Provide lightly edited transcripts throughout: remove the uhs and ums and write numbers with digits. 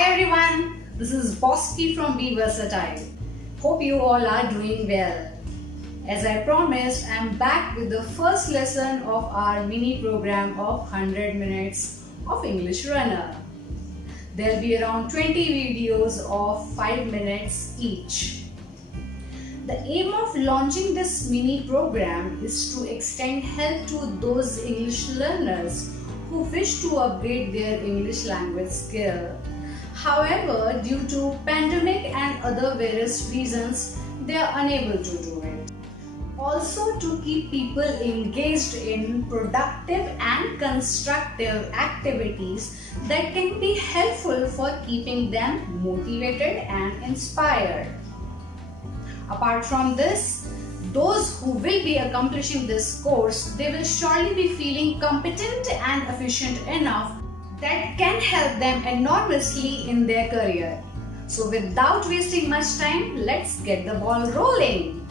Hi everyone, this is Bosky from Be Versatile. Hope you all are doing well. As I promised, I am back with the first lesson of our mini program of 100 minutes of English Runner. There will be around 20 videos of 5 minutes each. The aim of launching this mini program is to extend help to those English learners who wish to upgrade their English language skill. However, due to pandemic and other various reasons, they are unable to do it. Also, to keep people engaged in productive and constructive activities that can be helpful for keeping them motivated and inspired. Apart from this, those who will be accomplishing this course, they will surely be feeling competent and efficient enough that can help them enormously in their career. So without wasting much time, let's get the ball rolling.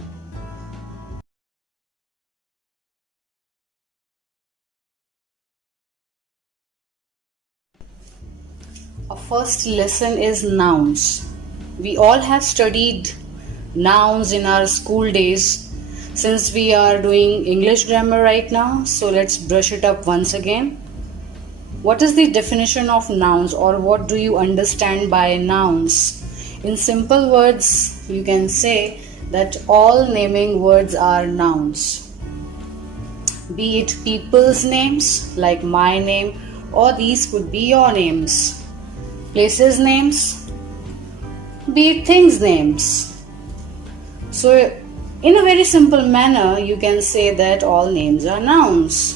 Our first lesson is nouns. We all have studied nouns in our school days. Since we are doing English grammar right now, so let's brush it up once again. What is the definition of nouns, or what do you understand by nouns? In simple words, you can say that all naming words are nouns. Be it people's names like my name, or these could be your names. Places names, be it things names. So in a very simple manner, you can say that all names are nouns.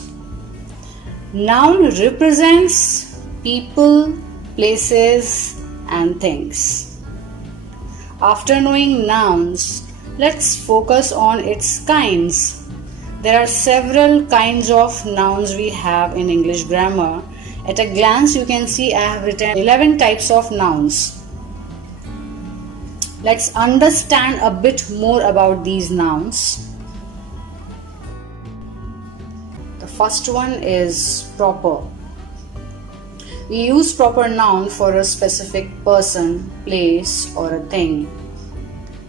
Noun represents people, places, and things. After knowing nouns, let's focus on its kinds. There are several kinds of nouns we have in English grammar. At a glance, you can see I have written 11 types of nouns. Let's understand a bit more about these nouns. The first one is proper. We use proper noun for a specific person, place, or a thing.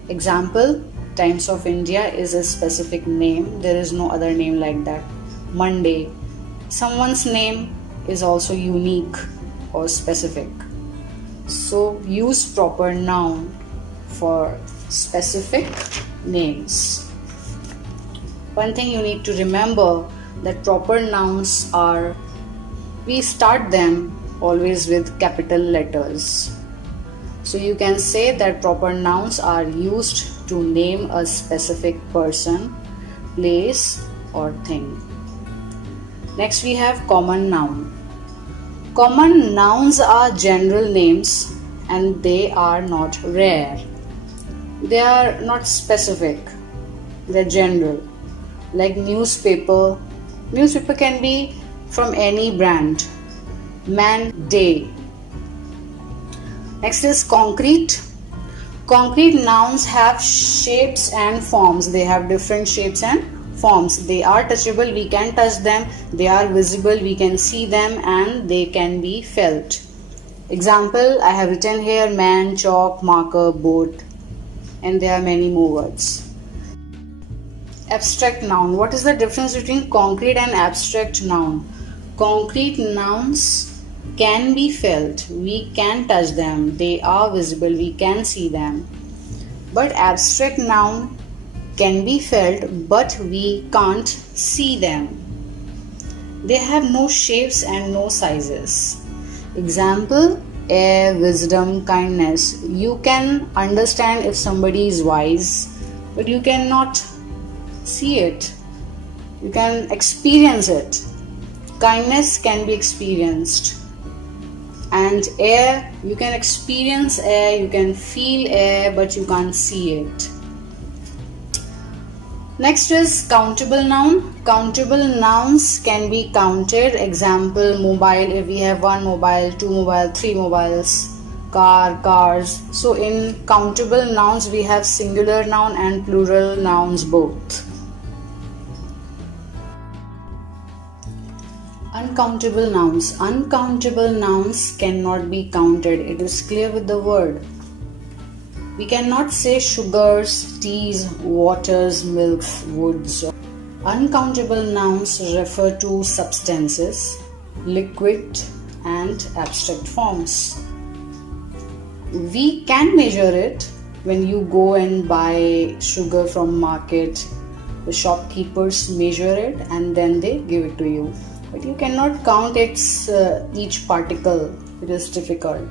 Example, Times of India is a specific name. There is no other name like that. Monday. Someone's name is also unique or specific. So use proper noun for specific names. One thing you need to remember, that proper nouns are, we start them always with capital letters. So you can say that proper nouns are used to name a specific person, place, or thing. Next we have common noun. Common nouns are general names and they are not rare. They are not specific, they're general. Like newspaper. Newspaper can be from any brand. Man, day. Next is concrete. Concrete nouns have shapes and forms. They have different shapes and forms. They are touchable, we can touch them. They are visible, we can see them, and they can be felt. Example, I have written here man, chalk, marker, boat, and there are many more words. Abstract noun. What is the difference between concrete and abstract noun? Concrete nouns can be felt. We can touch them. They are visible. We can see them. But abstract noun can be felt, but we can't see them. They have no shapes and no sizes. Example, air, wisdom, kindness. You can understand if somebody is wise, but you cannot see it. You can experience it. Kindness can be experienced. And air, you can experience air, you can feel air, but you can't see it. Next is countable noun. Countable nouns can be counted. Example, mobile, if we have one mobile, two mobile, three mobiles. Car, cars. So in countable nouns we have singular noun and plural nouns both. uncountable nouns. Uncountable nouns cannot be counted. It is clear with the word. We cannot say sugars, teas, waters, milks, woods. Uncountable nouns refer to substances, liquid and abstract forms. We can measure it when you go and buy sugar from market. The shopkeepers measure it and then they give it to you. But you cannot count its each particle. It is difficult.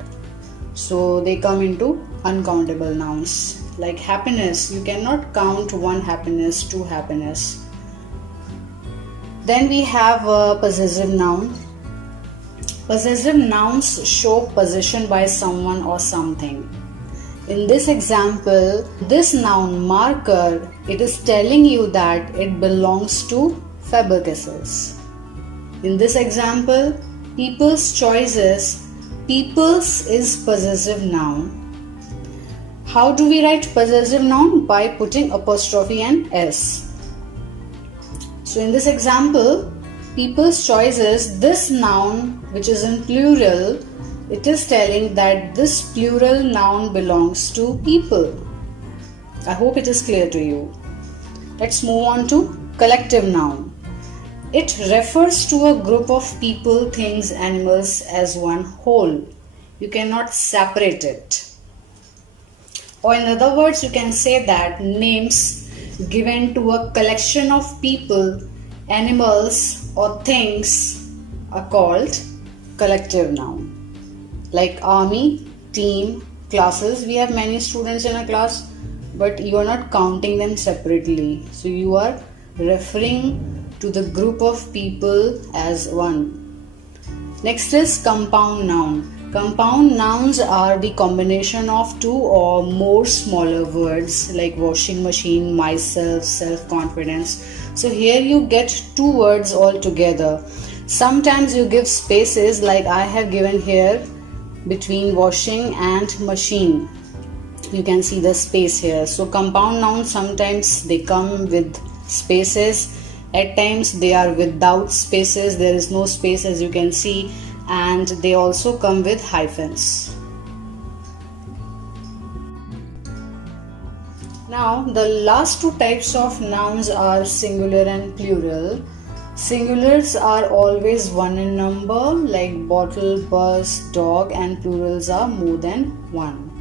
So they come into uncountable nouns. Like happiness, you cannot count one happiness, two happiness. Then we have a possessive noun. Possessive nouns show possession by someone or something. In this example, this noun marker, it is telling you that it belongs to Faber-Castells. In this example, people's choices, people's is possessive noun. How do we write possessive noun? By putting apostrophe and s. So in this example, people's choices, this noun which is in plural, it is telling that this plural noun belongs to people. I hope it is clear to you. Let's move on to collective noun. It refers to a group of people, things, animals as one whole. You cannot separate it. Or in other words, you can say that names given to a collection of people, animals or things are called collective noun. Like army, team, classes. We have many students in a class, but you are not counting them separately. So you are referring to the group of people as one. Next is compound noun. Compound nouns are the combination of two or more smaller words like washing machine, myself, self-confidence. So here you get two words all together. Sometimes you give spaces like I have given here between washing and machine. You can see the space here. So compound nouns, sometimes they come with spaces. At times they are without spaces. There is no space, as you can see. And they also come with hyphens. Now the last two types of nouns are singular and plural. Singulars are always one in number like bottle, bus, dog, and plurals are more than one.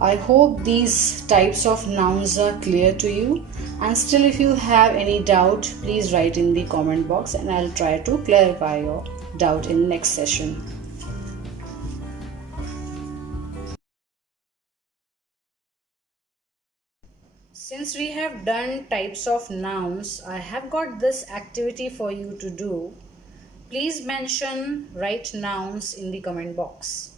I hope these types of nouns are clear to you, and still if you have any doubt, please write in the comment box and I'll try to clarify your doubt in next session. Since we have done types of nouns, I have got this activity for you to do. Please mention right nouns in the comment box.